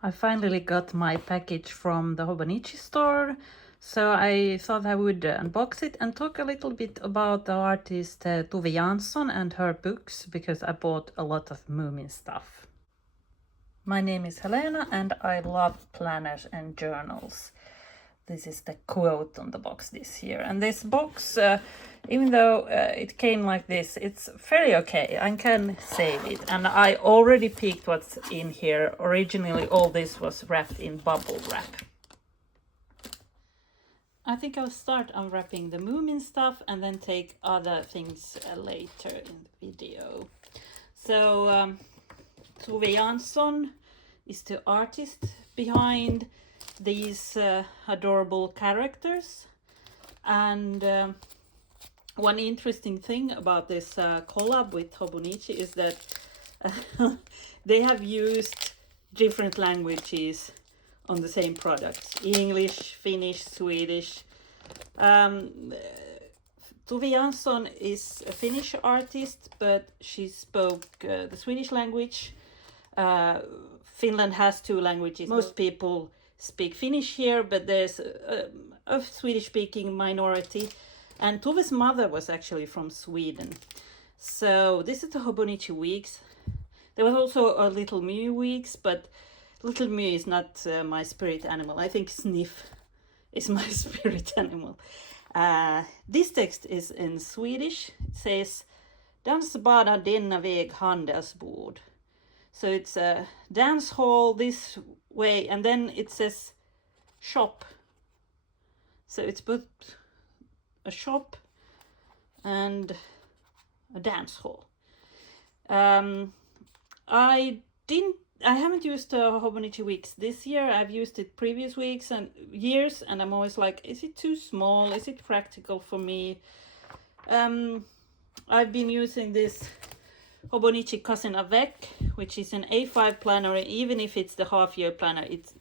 I finally got my package from the Hobonichi store, so I thought I would unbox it and talk a little bit about the artist Tove Jansson and her books, because I bought a lot of Moomin stuff. My name is Helena and I love planners and journals. This is the quote on the box this year. And this box, even though it came like this, it's fairly okay. I can save it. And I already picked what's in here. Originally, all this was wrapped in bubble wrap. I think I'll start unwrapping the Moomin stuff and then take other things later in the video. So, Tove Jansson is the artist behind these adorable characters, and one interesting thing about this collab with Hobonichi is that they have used different languages on the same products: English, Finnish, Swedish. Tove Jansson is a Finnish artist, but she spoke the Swedish language. Finland has two languages. Most people speak Finnish here, but there's a Swedish-speaking minority. And Tove's mother was actually from Sweden. So this is the Hobonichi Weeks. There was also a Little Mew Weeks, but Little Mew is not my spirit animal. I think Sniff is my spirit animal. This text is in Swedish. It says, Dansbana denna väg handelsbord. So it's a dance hall this way, and then it says shop. So it's both a shop and a dance hall. I haven't used Hobonichi Weeks this year. I've used it previous weeks and years, and I'm always like, is it too small? Is it practical for me? I've been using this Hobonichi Cousin Avec, which is an A5 planner. Even if it's the half-year planner, it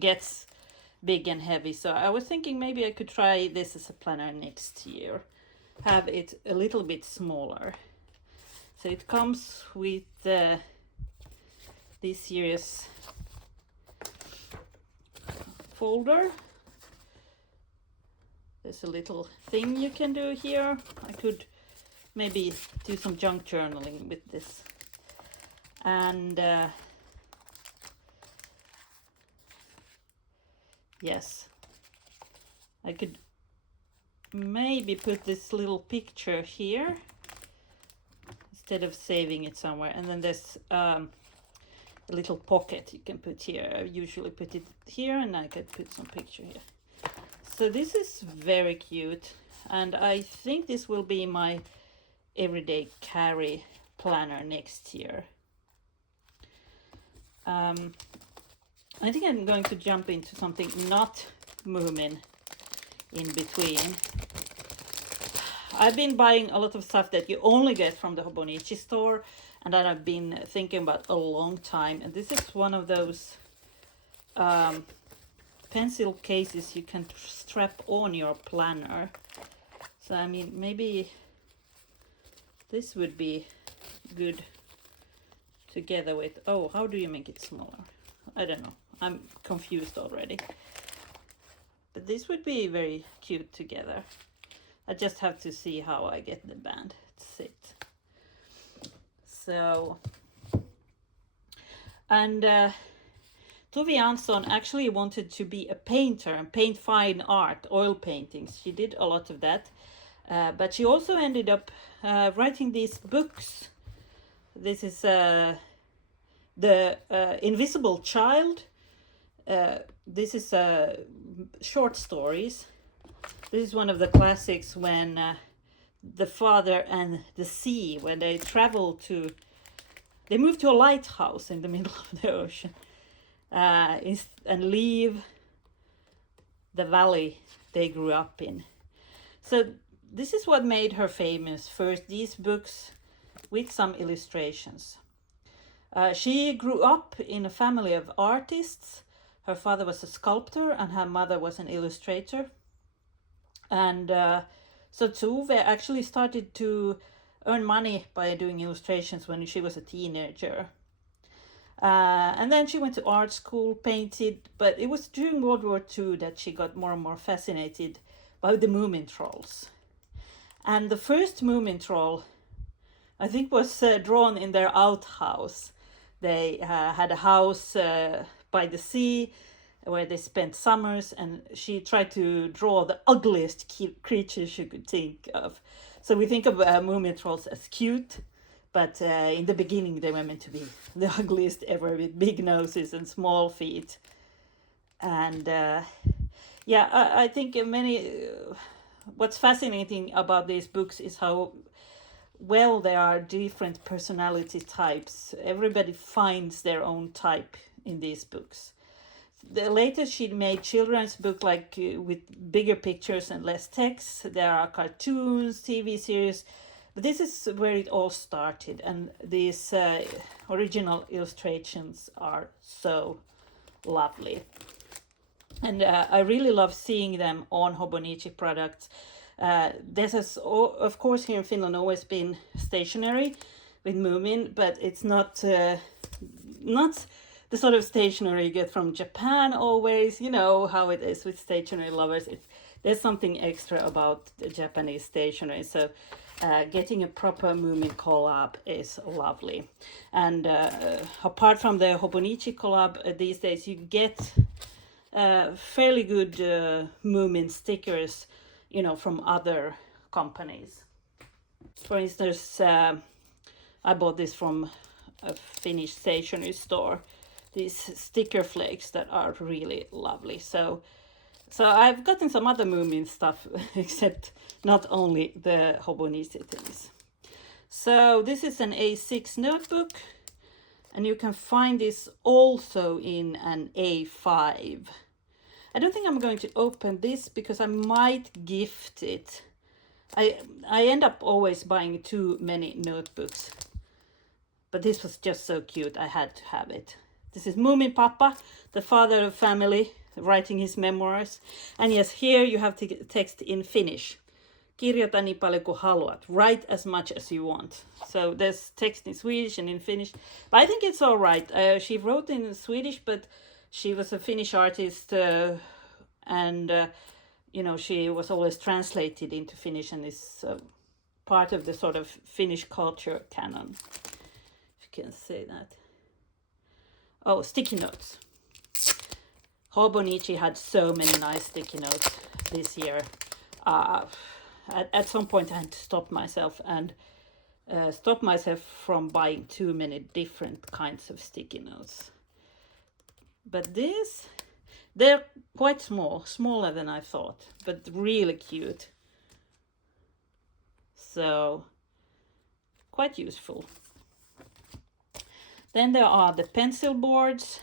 gets big and heavy. So I was thinking maybe I could try this as a planner next year. Have it a little bit smaller. So it comes with this year's folder. There's a little thing you can do here. I could maybe do some junk journaling with this. And yes, I could maybe put this little picture here instead of saving it somewhere. And then there's a little pocket you can put here. I usually put it here, and I could put some picture here. So this is very cute, and I think this will be my everyday carry planner next year. I think I'm going to jump into something not Moomin in between. I've been buying a lot of stuff that you only get from the Hobonichi store, and that I've been thinking about a long time. And this is one of those pencil cases you can strap on your planner. So I mean, maybe this would be good together with, oh, how do you make it smaller? I don't know. I'm confused already. But this would be very cute together. I just have to see how I get the band to sit. So, and Tove Jansson actually wanted to be a painter and paint fine art, oil paintings. She did a lot of that. But she also ended up writing these books. This is The Invisible Child. This is short stories. This is one of the classics when the father and the sea, when they move to a lighthouse in the middle of the ocean and leave the valley they grew up in. So this is what made her famous. First, these books with some illustrations. She grew up in a family of artists. Her father was a sculptor and her mother was an illustrator. And so Tove actually started to earn money by doing illustrations when she was a teenager. And then she went to art school, painted, but it was during World War II that she got more and more fascinated by the Moomin trolls. And the first Moomin troll, I think, was drawn in their outhouse. They had a house by the sea where they spent summers, and she tried to draw the ugliest creatures she could think of. So we think of Moomin trolls as cute, but in the beginning they were meant to be the ugliest ever, with big noses and small feet. And yeah, I think what's fascinating about these books is how well there are different personality types. Everybody finds their own type in these books. Later she made children's book like with bigger pictures and less text. There are cartoons, TV series, but this is where it all started, and these original illustrations are so lovely. And I really love seeing them on Hobonichi products. This has, of course, here in Finland always been stationery with Moomin, but it's not the sort of stationery you get from Japan always. You know how it is with stationery lovers. There's something extra about the Japanese stationery. So getting a proper Moomin collab is lovely. And apart from the Hobonichi collab, these days you get fairly good Moomin stickers, you know, from other companies. For instance, I bought this from a Finnish stationery store. These sticker flakes that are really lovely. So I've gotten some other Moomin stuff, except not only the Hobonichi things. So this is an A6 notebook, and you can find this also in an A5. I don't think I'm going to open this because I might gift it. I end up always buying too many notebooks, but this was just so cute, I had to have it. This is Moomin Papa, the father of family, writing his memoirs. And yes, here you have text in Finnish. Kirjoita niin paljon kuin haluat. Write as much as you want. So there's text in Swedish and in Finnish. But I think it's all right. She wrote in Swedish, but she was a Finnish artist, and you know, she was always translated into Finnish and is part of the sort of Finnish culture canon, if you can say that. Oh, sticky notes. Hobonichi had so many nice sticky notes this year. At some point I had to stop myself from buying too many different kinds of sticky notes. But they're quite small, smaller than I thought, but really cute. So quite useful. Then there are the pencil boards,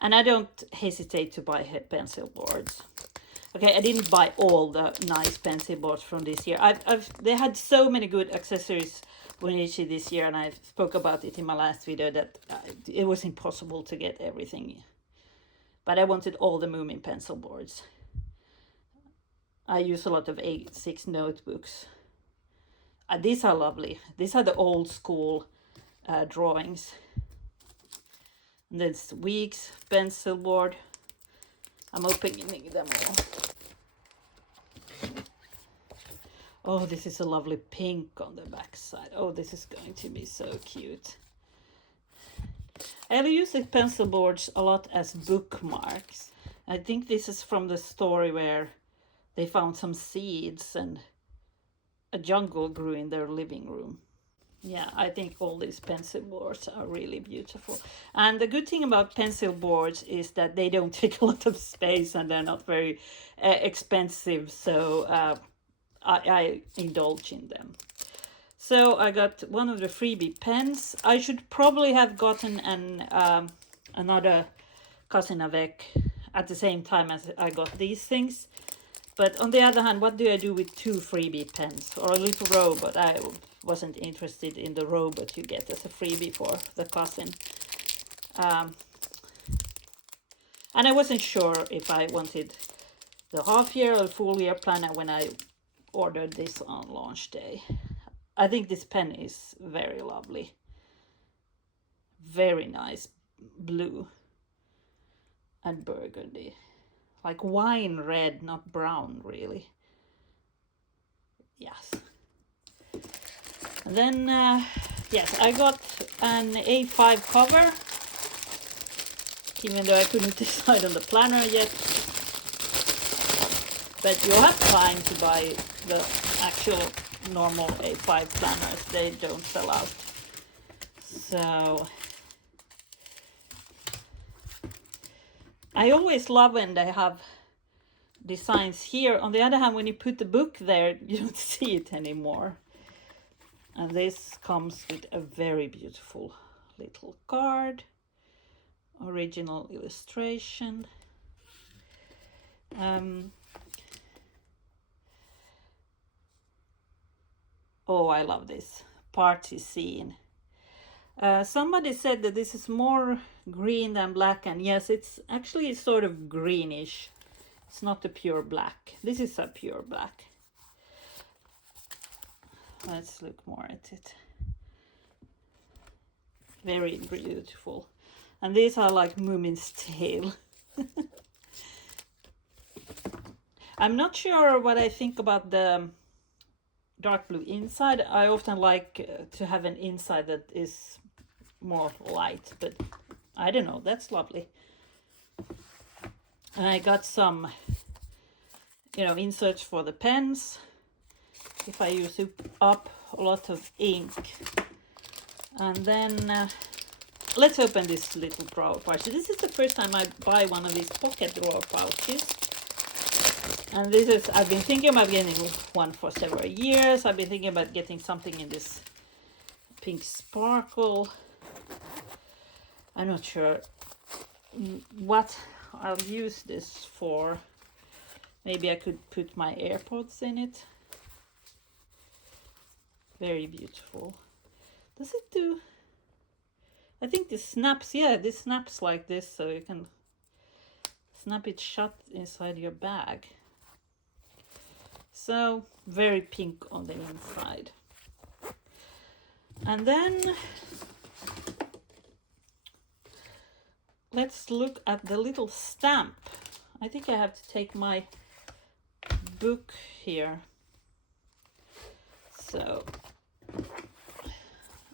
and I don't hesitate to buy pencil boards. Okay, I didn't buy all the nice pencil boards from this year. They had so many good accessories Hobonichi this year, and I spoke about it in my last video that it was impossible to get everything. But I wanted all the Moomin pencil boards. I use a lot of A6 notebooks. These are lovely. These are the old school drawings. And then Weeks pencil board. I'm opening them all. Oh, this is a lovely pink on the back side. Oh, this is going to be so cute. I use the pencil boards a lot as bookmarks. I think this is from the story where they found some seeds and a jungle grew in their living room. Yeah, I think all these pencil boards are really beautiful. And the good thing about pencil boards is that they don't take a lot of space and they're not very expensive. So I indulge in them. So I got one of the freebie pens. I should probably have gotten another Cousin Avec at the same time as I got these things. But on the other hand, what do I do with 2 freebie pens or a little robot? I wasn't interested in the robot you get as a freebie for the cousin. And I wasn't sure if I wanted the half year or full year planner when I ordered this on launch day. I think this pen is very lovely. Very nice. blue and burgundy. Like wine red, not brown really. Yes. And then, yes, I got an A5 cover, even though I couldn't decide on the planner yet. But you'll have time to buy the actual normal A5 planners. They don't sell out. So I always love when they have designs here. On the other hand, when you put the book there, you don't see it anymore. And this comes with a very beautiful little card, original illustration. Oh, I love this party scene. Somebody said that this is more green than black, and yes, it's actually sort of greenish. It's not a pure black. This is a pure black. Let's look more at it. Very beautiful. And these are like Moomin's tail. I'm not sure what I think about the dark blue inside. I often like to have an inside that is more light, but I don't know, that's lovely. And I got some, you know, inserts for the pens if I use up a lot of ink. And then let's open this little drawer pouch. This is the first time I buy one of these pocket drawer pouches. And this is, I've been thinking about getting one for several years. I've been thinking about getting something in this pink sparkle. I'm not sure what I'll use this for. Maybe I could put my AirPods in it. Very beautiful. Does it do? I think this snaps. Yeah, this snaps like this, so you can snap it shut inside your bag. So very pink on the inside. And then let's look at the little stamp. I think I have to take my book here, so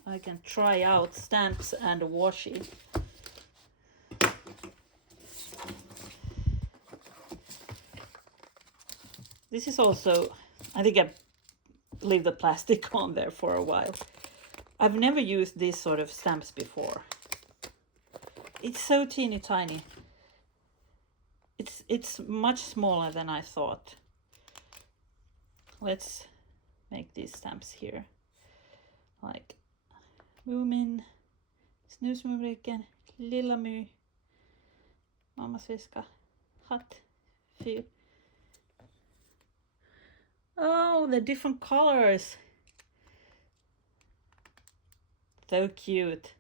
I can try out stamps and washi. This is also, I think I leave the plastic on there for a while. I've never used these sort of stamps before. It's so teeny tiny. It's much smaller than I thought. Let's make these stamps here. Like Moomin, Snusmubriken, Lilla My, Mammas väska, hatt, fyr. Oh, the different colors. So cute.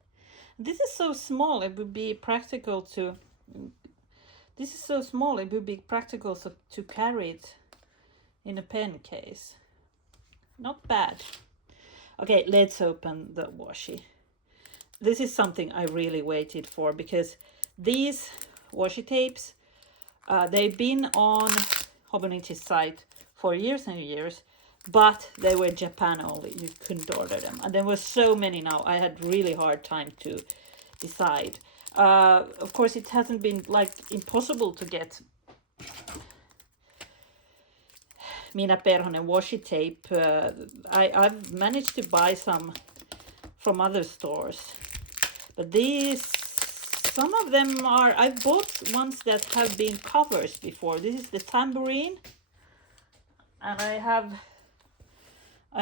This is so small, it would be practical to... This is so small, it would be practical to carry it in a pen case. Not bad. Okay, let's open the washi. This is something I really waited for, because these washi tapes, they've been on Hobonichi's site for years and years, but they were Japan only. You couldn't order them. And there were so many now. I had really hard time to decide. Of course, it hasn't been like impossible to get Minä Perhonen washi tape. I've managed to buy some from other stores. But these, some of them are, I've bought ones that have been covers before. This is the tambourine. And I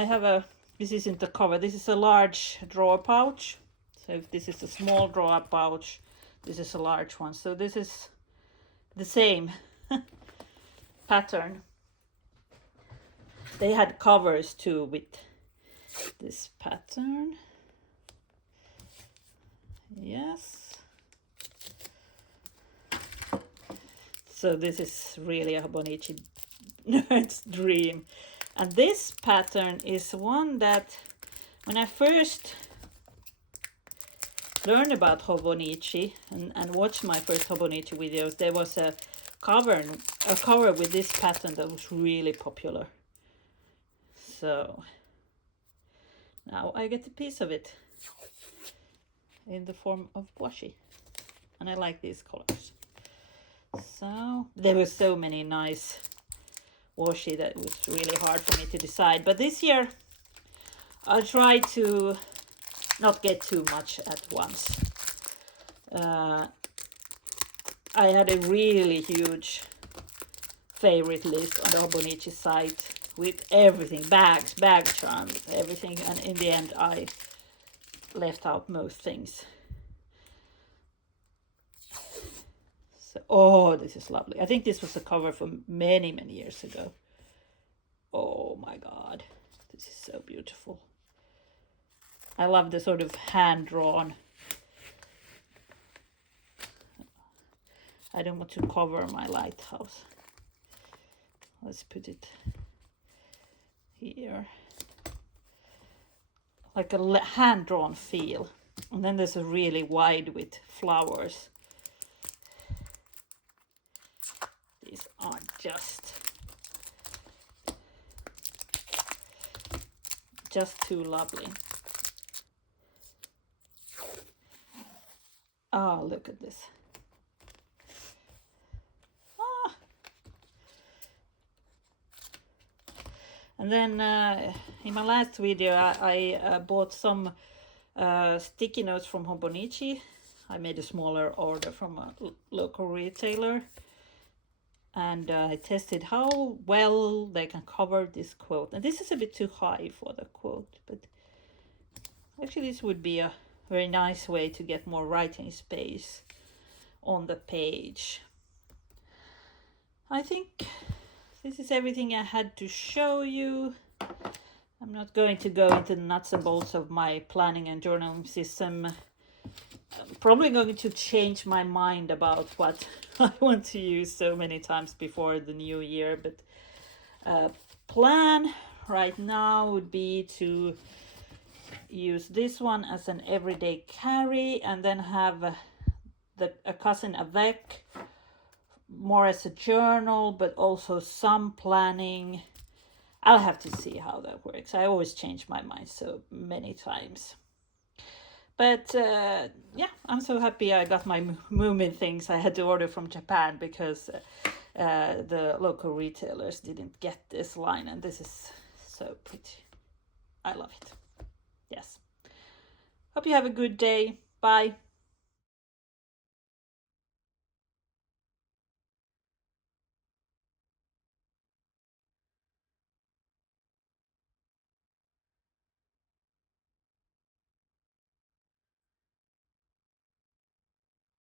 have a, this isn't the cover, this is a large drawer pouch. So if this is a small drawer pouch, this is a large one. So this is the same pattern. They had covers too with this pattern. Yes. So this is really a Hobonichi nerd's dream. And this pattern is one that when I first learned about Hobonichi and watched my first Hobonichi videos, there was a cover with this pattern that was really popular. So now I get a piece of it in the form of washi, and I like these colors. So there were so many nice washi that it was really hard for me to decide, but this year I'll try to not get too much at once. I had a really huge favorite list on the Hobonichi site with everything, bags, bag charms, everything, and in the end I left out most things. So, oh, this is lovely. I think this was a cover from many years ago. Oh my god, this is so beautiful. I love the sort of hand-drawn. I don't want to cover my lighthouse. Let's put it here. Like a hand-drawn feel. And then there's a really wide with flowers. These are just too lovely. Oh, look at this. Ah. And then in my last video I bought some sticky notes from Hobonichi. I made a smaller order from a local retailer, and I tested how well they can cover this quote. And this is a bit too high for the quote, but actually this would be a very nice way to get more writing space on the page. I think this is everything I had to show you. I'm not going to go into the nuts and bolts of my planning and journaling system. I'm probably going to change my mind about what I want to use so many times before the new year, but plan right now would be to use this one as an everyday carry, and then have a Cousin Avec more as a journal, but also some planning. I'll have to see how that works. I always change my mind so many times. But yeah, I'm so happy I got my Moomin things I had to order from Japan, because the local retailers didn't get this line, and this is so pretty. I love it. Yes. Hope you have a good day. Bye.